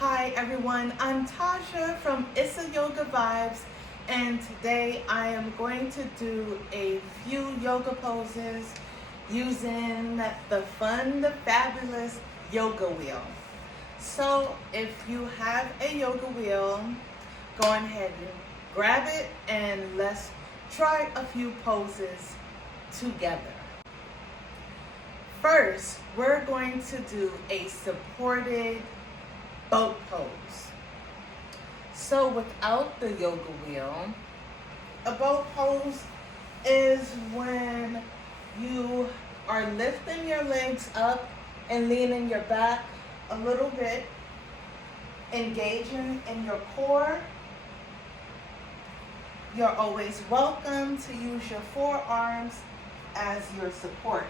Hi everyone, I'm Tasha from Issa Yoga Vibes, and today I am going to do a few yoga poses using the fun, the fabulous yoga wheel. So if you have a yoga wheel, go ahead and grab it and let's try a few poses together. First, we're going to do a supported boat pose. So without the yoga wheel, a boat pose is when you are lifting your legs up and leaning your back a little bit, engaging in your core. You're always welcome to use your forearms as your support.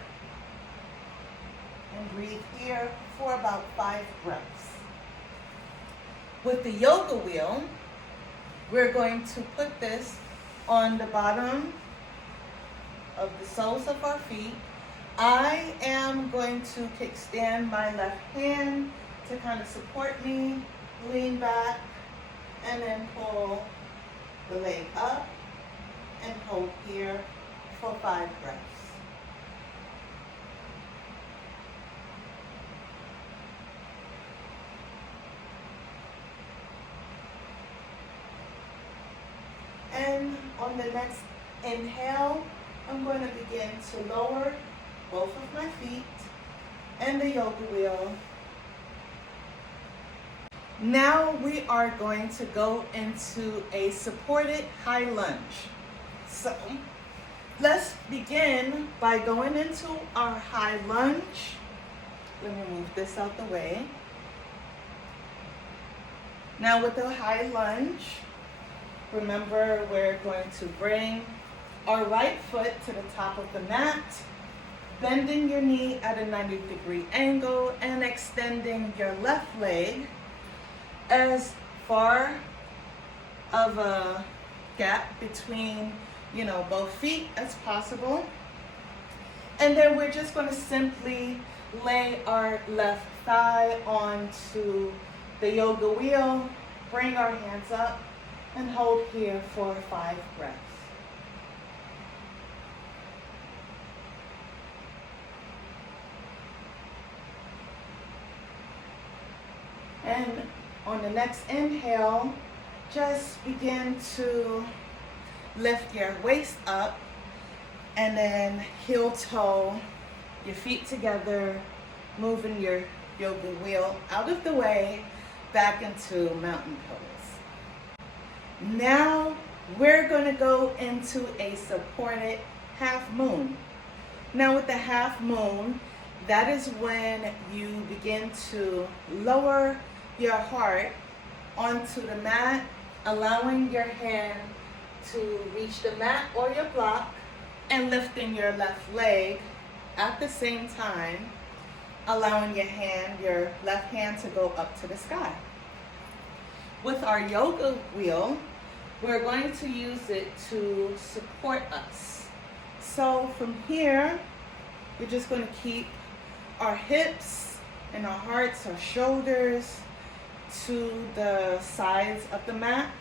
And breathe here for about 5 breaths. With the yoga wheel, we're going to put this on the bottom of the soles of our feet. I am going to kickstand my left hand to kind of support me, lean back, and then pull the leg up and hold here for 5 breaths. And on the next inhale, I'm going to begin to lower both of my feet and the yoga wheel. Now we are going to go into a supported high lunge. So let's begin by going into our high lunge. Let me move this out the way. Now with the high lunge, remember, we're going to bring our right foot to the top of the mat, bending your knee at a 90-degree angle and extending your left leg as far of a gap between, both feet as possible. And then we're just going to simply lay our left thigh onto the yoga wheel, bring our hands up, and hold here for 5 breaths. And on the next inhale, just begin to lift your waist up and then heel toe your feet together, moving your yoga wheel out of the way, back into mountain pose. Now we're going to go into a supported half moon. Now with the half moon, that is when you begin to lower your heart onto the mat, allowing your hand to reach the mat or your block, and lifting your left leg at the same time, allowing your left hand to go up to the sky. With our yoga wheel, we're going to use it to support us. So from here, we're just going to keep our hips and our hearts, our shoulders to the sides of the mat,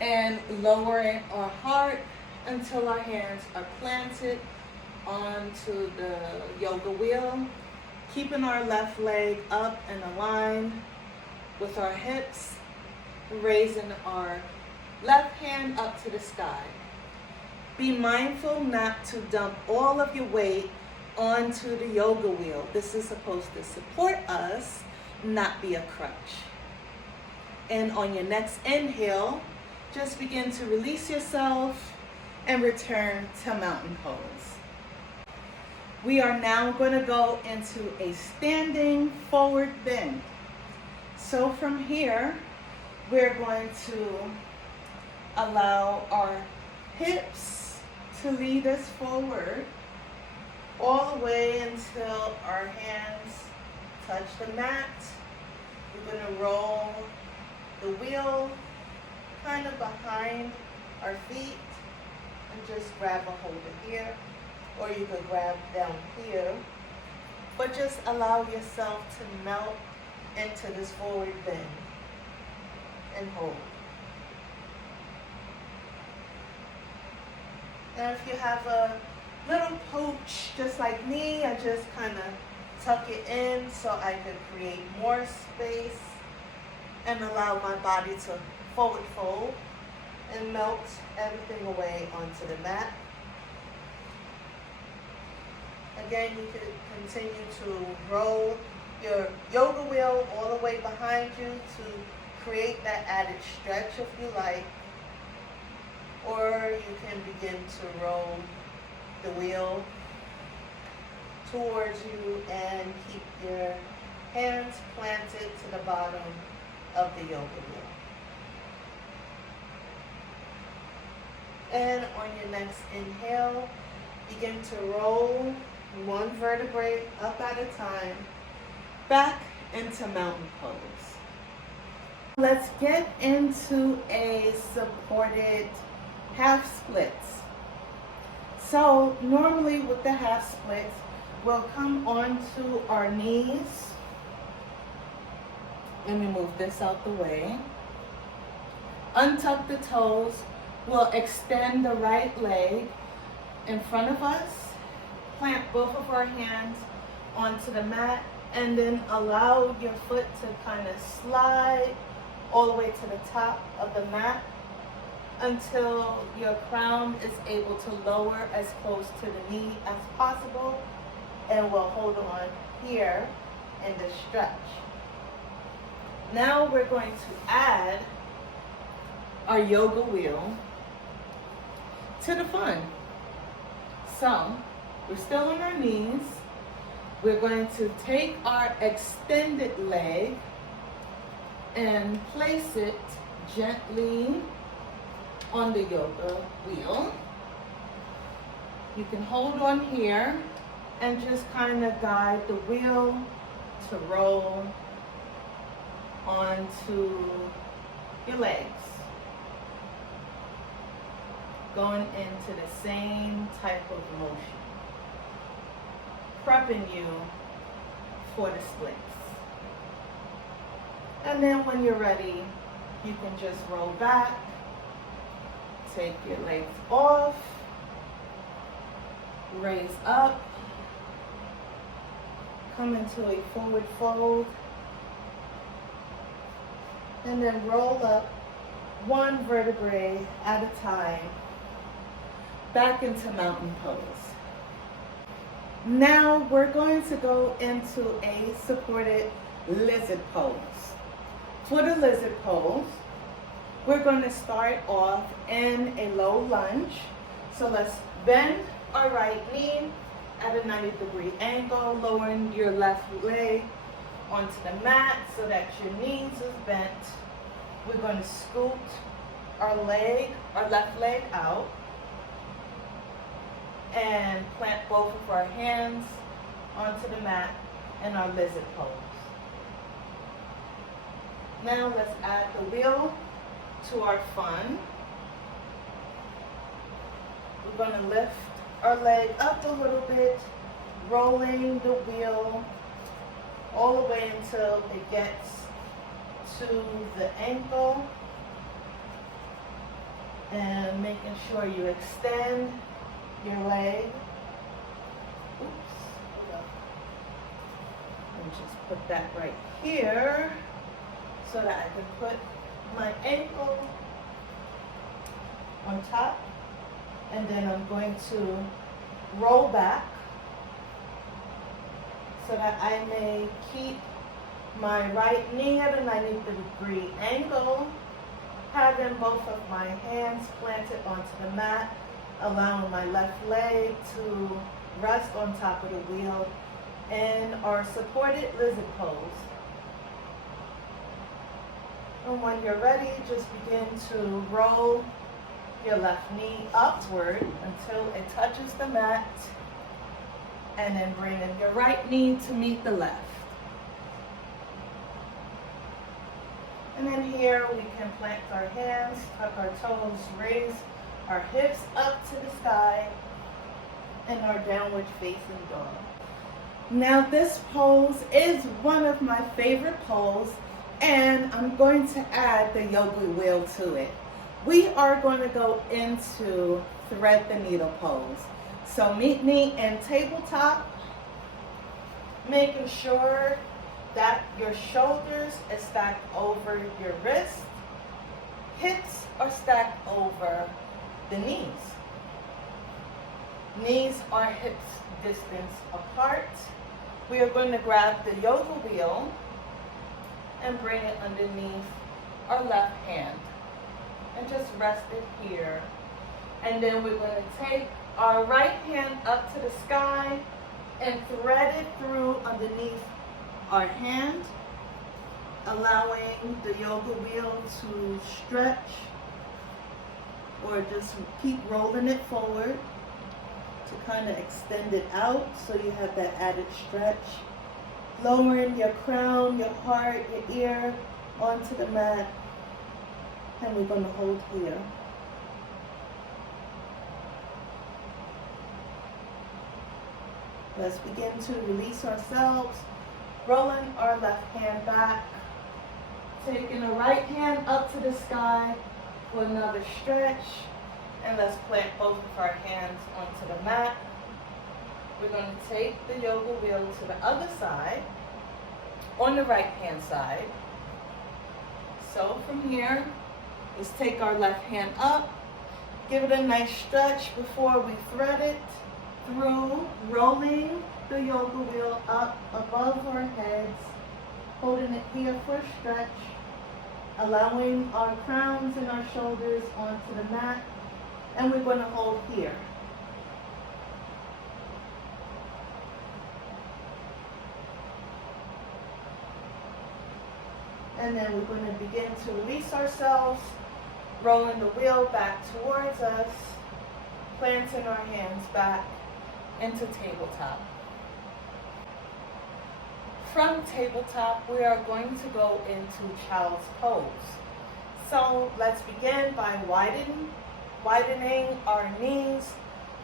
and lowering our heart until our hands are planted onto the yoga wheel, keeping our left leg up and aligned with our hips, raising our left hand up to the sky. Be mindful not to dump all of your weight onto the yoga wheel. This is supposed to support us, not be a crutch. And on your next inhale, just begin to release yourself and return to mountain pose. We are now going to go into a standing forward bend. So from here, we're going to allow our hips to lead us forward all the way until our hands touch the mat. We're going to roll the wheel kind of behind our feet and just grab a hold of here, or you could grab down here, but just allow yourself to melt into this forward bend and hold. Now if you have a little pooch just like me, I just kind of tuck it in so I can create more space and allow my body to forward fold and melt everything away onto the mat. Again, you can continue to roll your yoga wheel all the way behind you to create that added stretch if you like. Or you can begin to roll the wheel towards you and keep your hands planted to the bottom of the yoga wheel. And on your next inhale, begin to roll one vertebrae up at a time back into mountain pose. Let's get into a supported half splits. So normally with the half splits, we'll come onto our knees. Let me move this out the way. Untuck the toes. We'll extend the right leg in front of us. Plant both of our hands onto the mat and then allow your foot to kind of slide all the way to the top of the mat until your crown is able to lower as close to the knee as possible, and we'll hold on here in the stretch. Now we're going to add our yoga wheel to the fun. So we're still on our knees. We're going to take our extended leg and place it gently on the yoga wheel. You can hold on here and just kind of guide the wheel to roll onto your legs, going into the same type of motion, prepping you for the splits. And then when you're ready, you can just roll back, take your legs off, raise up, come into a forward fold, and then roll up one vertebrae at a time back into mountain pose. Now we're going to go into a supported lizard pose. For the lizard pose, we're going to start off in a low lunge. So let's bend our right knee at a 90-degree angle, lowering your left leg onto the mat so that your knees is bent. We're going to scoot our left leg out and plant both of our hands onto the mat in our lizard pose. Now let's add the wheel to our fun. We're going to lift our leg up a little bit, rolling the wheel all the way until it gets to the ankle, and making sure you extend your leg. Oops. And just put that right here so that I can put my ankle on top, and then I'm going to roll back so that I may keep my right knee at a 90-degree angle, having both of my hands planted onto the mat, allowing my left leg to rest on top of the wheel in our supported lizard pose. And when you're ready, just begin to roll your left knee upward until it touches the mat, and then bring in your right knee to meet the left. And then here we can plant our hands, tuck our toes, raise our hips up to the sky in our downward facing dog. Now this pose is one of my favorite poses, and I'm going to add the yoga wheel to it. We are going to go into thread the needle pose. So meet me in tabletop, making sure that your shoulders are stacked over your wrists, hips are stacked over the knees. Knees are hips distance apart. We are going to grab the yoga wheel and bring it underneath our left hand and just rest it here. And then we're going to take our right hand up to the sky and thread it through underneath our hand, allowing the yoga wheel to stretch, or just keep rolling it forward to kind of extend it out so you have that added stretch. Lowering your crown, your heart, your ear onto the mat, and we're going to hold here. Let's begin to release ourselves, rolling our left hand back, taking the right hand up to the sky for another stretch, and let's plant both of our hands onto the mat. We're going to take the yoga wheel to the other side, on the right hand side. So from here, let's take our left hand up, give it a nice stretch before we thread it through, rolling the yoga wheel up above our heads, holding it here for a stretch, allowing our crowns and our shoulders onto the mat, and we're going to hold here. And then we're going to begin to release ourselves, rolling the wheel back towards us, planting our hands back into tabletop. From tabletop, we are going to go into child's pose. So let's begin by widening our knees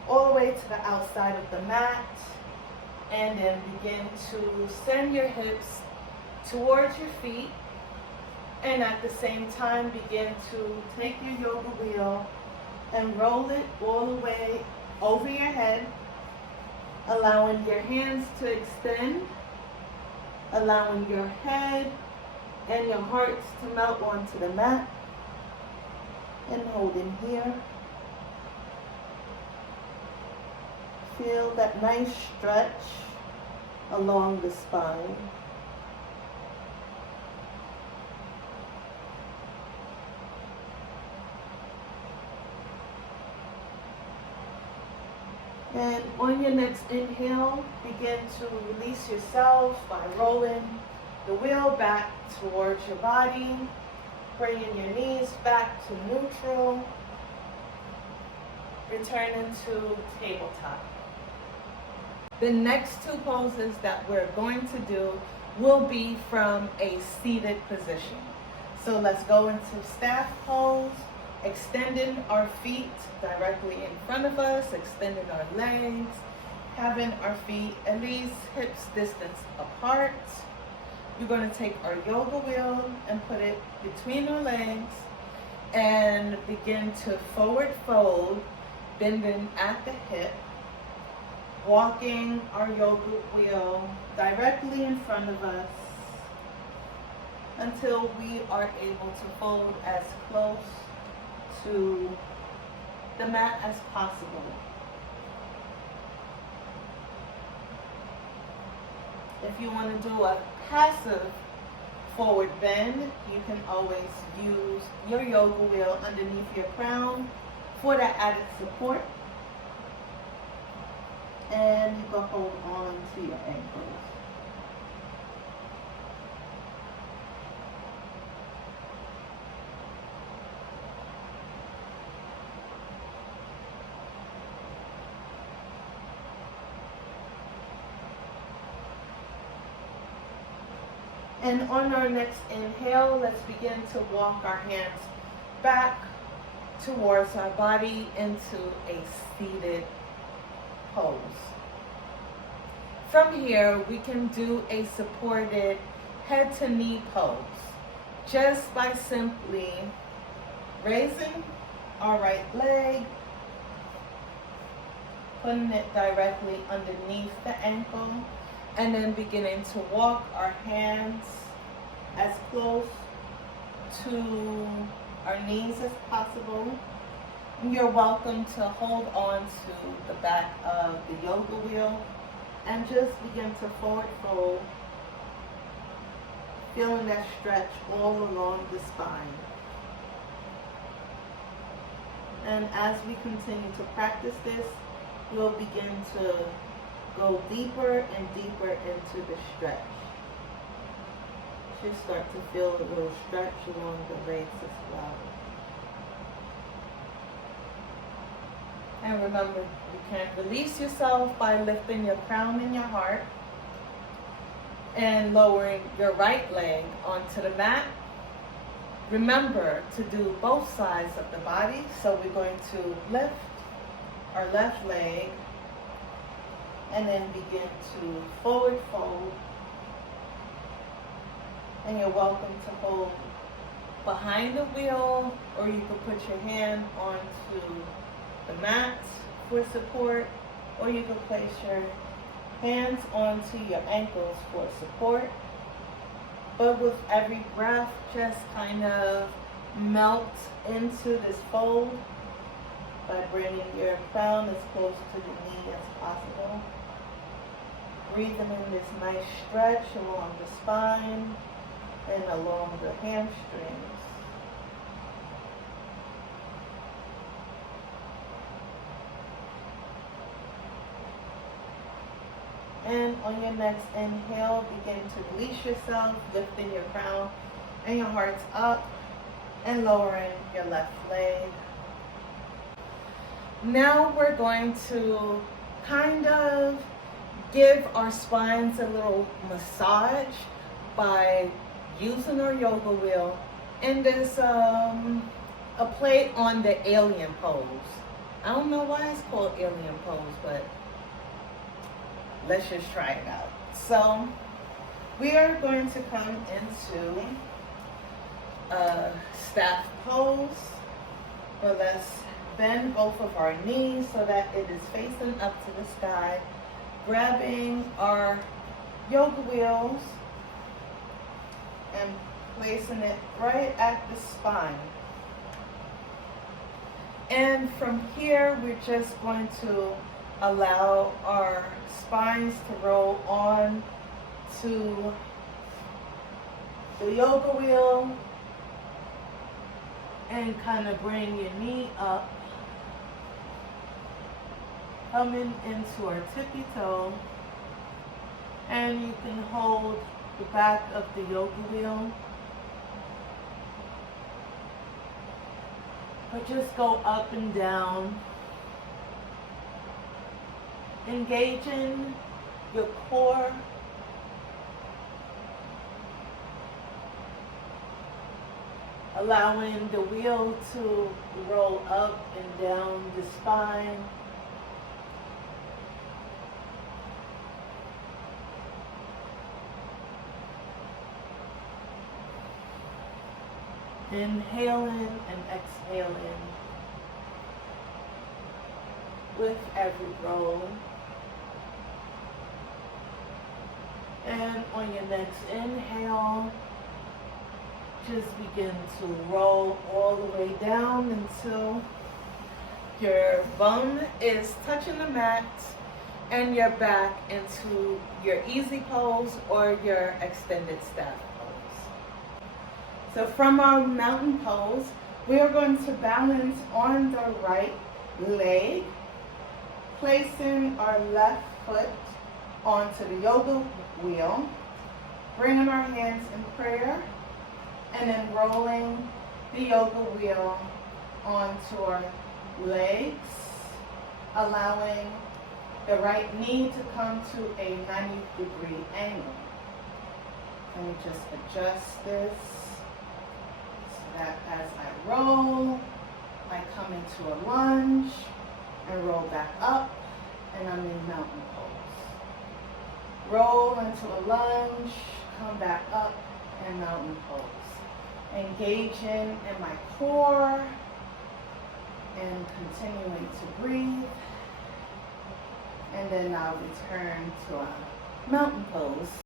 all the way to the outside of the mat, and then begin to send your hips towards your feet, and at the same time begin to take your yoga wheel and roll it all the way over your head, allowing your hands to extend, allowing your head and your hearts to melt onto the mat, and holding here. Feel that nice stretch along the spine. And on your next inhale, begin to release yourself by rolling the wheel back towards your body, bringing your knees back to neutral, returning to tabletop. The next two poses that we're going to do will be from a seated position. So let's go into staff pose, extending our feet directly in front of us, extending our legs, having our feet at least hips distance apart. We're going to take our yoga wheel and put it between our legs and begin to forward fold, bending at the hip, walking our yoga wheel directly in front of us until we are able to fold as close to the mat as possible. If you want to do a passive forward bend, you can always use your yoga wheel underneath your crown for that added support. And you can hold on to your ankles. And on our next inhale, let's begin to walk our hands back towards our body into a seated pose. From here, we can do a supported head to knee pose just by simply raising our right leg, putting it directly underneath the ankle, and then beginning to walk our hands as close to our knees as possible. You're welcome to hold on to the back of the yoga wheel and just begin to forward fold, feeling that stretch all along the spine. And as we continue to practice this, we'll begin to go deeper and deeper into the stretch. You start to feel a little stretch along the legs as well. And remember, you can release yourself by lifting your crown and your heart and lowering your right leg onto the mat. Remember to do both sides of the body. So we're going to lift our left leg and then begin to forward fold. And you're welcome to hold behind the wheel, or you can put your hand onto the mat for support, or you can place your hands onto your ankles for support. But with every breath, just kind of melt into this fold by bringing your crown as close to the knee as possible. Breathing in this nice stretch along the spine and along the hamstrings. And on your next inhale, begin to release yourself, lifting your crown and your heart up and lowering your left leg. Now we're going to kind of give our spines a little massage by using our yoga wheel in this a play on the alien pose. I don't know why it's called alien pose, but let's just try it out. So we are going to come into a staff pose, but let's bend both of our knees so that it is facing up to the sky, grabbing our yoga wheels and placing it right at the spine. And from here, we're just going to allow our spines to roll on to the yoga wheel and kind of bring your knee up, coming into our tippy toe, and you can hold the back of the yoga wheel, but just go up and down, engaging your core, allowing the wheel to roll up and down the spine. Inhaling and exhaling with every roll. And on your next inhale, just begin to roll all the way down until your bum is touching the mat and you're back into your easy pose or your extended staff pose. So from our mountain pose, we are going to balance on the right leg, placing our left foot onto the yoga wheel, bringing our hands in prayer, and then rolling the yoga wheel onto our legs, allowing the right knee to come to a 90-degree angle. Let me just adjust this so that as I roll, I come into a lunge and roll back up, and I'm in mountain pose. roll into a lunge, come back up, and mountain pose. Engaging in my core and continuing to breathe. And then I'll return to a mountain pose.